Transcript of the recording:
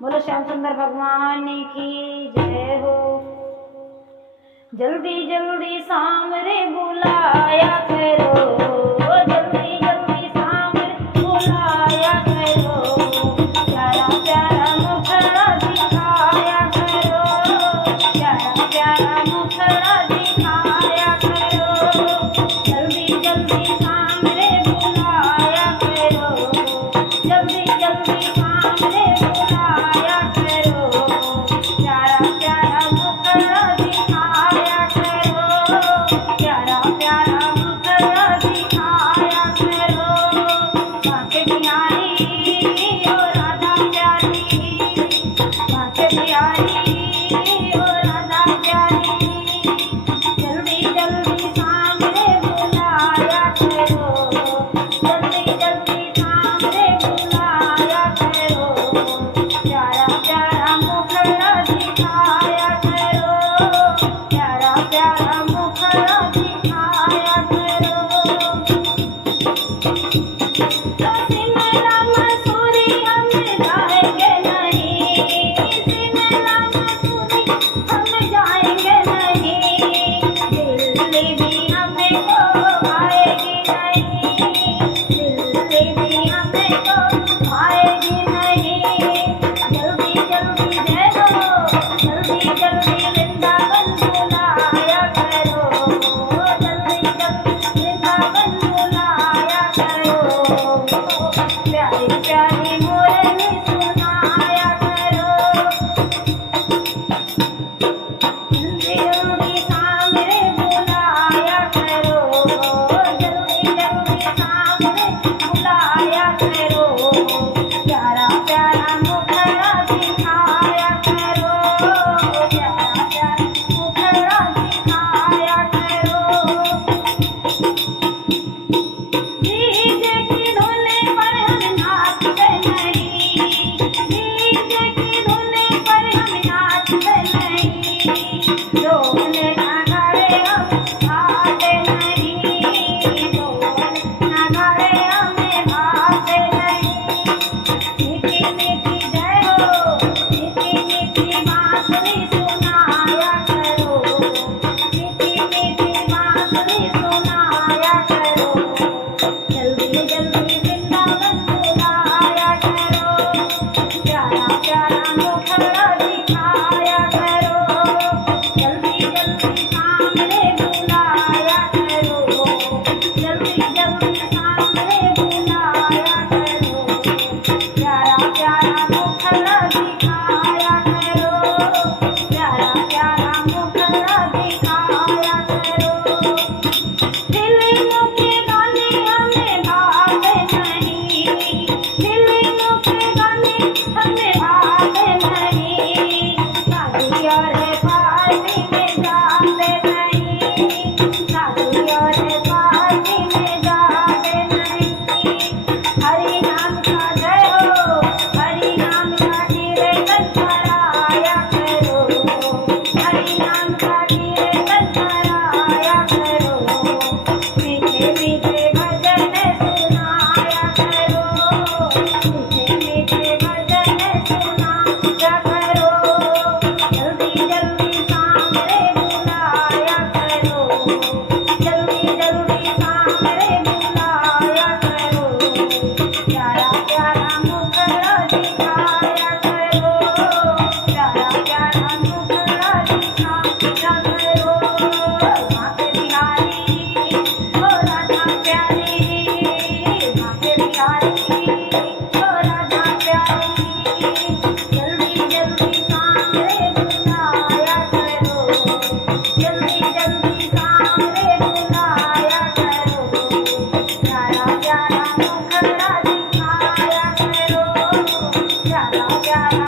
बोलो श्याम सुंदर भगवान की जय हो। जल्दी जल्दी सामरे बुलाया करो, जल्दी जल्दी सामरे बुलाया करो, प्यारा प्यारा मुखड़ा दिखाया करो, प्यारा प्यारा मुखड़ा दिखाया करो। जल्दी जल्दी सामरे बुलाया करो, जल्दी जल्दी सामरे बुलाया करो, प्यारा प्यारा मुखड़ा दिखाया करो, प्यारा प्यारा मुखड़ा दिखाया करो। बाके बिहारी ओ राधा प्यारी, बाके बिहारी ओ राधा प्यारी, जल्दी जल्दी सामने बुलाया करो, जल्दी जल्दी सामने बुलाया करो, प्यारा प्यारा मुखड़ा दिखाया करो, प्यारा प्यारा मुखड़ा दिखाया करो। तो सिमला मसूरी हम जाएंगे नहीं, सिमला मसूरी हम जाएंगे नहीं, दिल्ली भी हमें को आएगी नहीं, दिल्ली भी हमें को आएगी नहीं। जल्दी जल्दी जय हो, जल्दी जल्दी वृंदावन बुलाया करो, जल्दी जल्दी वृंदावन बुलाया करो, प्यारी प्यारी मुरली सुनाया करो। जल्दी जल्दी सामने बुलाया करो, जल्दी जल्दी सामने बुलाया करो, प्यारा प्यारा मुखड़ा दिखाया करो, प्यारा प्यारा मुखड़ा दिखाया करो। डीजे की धुन पर हम नाचते नहीं, डीजे की धुन पर हम नाचते नहीं, ढोल नगाड़े हम भाते नहीं, ढोल नगाड़े हमें भाते नहीं। मीठी मीठी जय हो, मीठी मीठी बांसुरी सुनाया करो, मीठी मीठी बांसुरी सुनाया करो। जल्दी जल्दी वृंदावन बुलाया करो, प्यारा प्यारा मुखड़ा दिखाया करो, जल्दी जल्दी सामने बुलाया करो, जल्दी जल्दी सामने बुलाया करो, प्यारा प्यारा मुखड़ा दिखाया करो, प्यारा प्यारा मुखड़ा दिखाया करो। फिल्मों के गाने हमें भाते नहीं, फिल्मों के गाने हमें भाते नहीं, शादी और पार्टी में जाते नहीं, शादी और पार्टी में जाते नहीं। हरि नाम का जय हो, हरि नाम का कीर्तन कराया करो, हरि नाम का कीर्तन कराया करो, मीठे मीठे भजन सुनाया करो, मीठे मीठे भजन सुनाया करो। जल्दी जल्दी सामने बुलाया करो, जल्दी जल्दी सामने बुलाया करो, प्यारा प्यारा मुखड़ा दिखाया करो, प्यारा प्यारा मुखड़ा दिखाया करो। बाके बिहारी ओ राधा प्यारी, बाके बिहारी ओ राधा प्यारी, जल्दी जल्दी सामने बुलाया करो, जल्दी जल्दी सामने बुलाया करो, प्यारा प्यारा मुखड़ा दिखाया करो, प्यारा प्यारा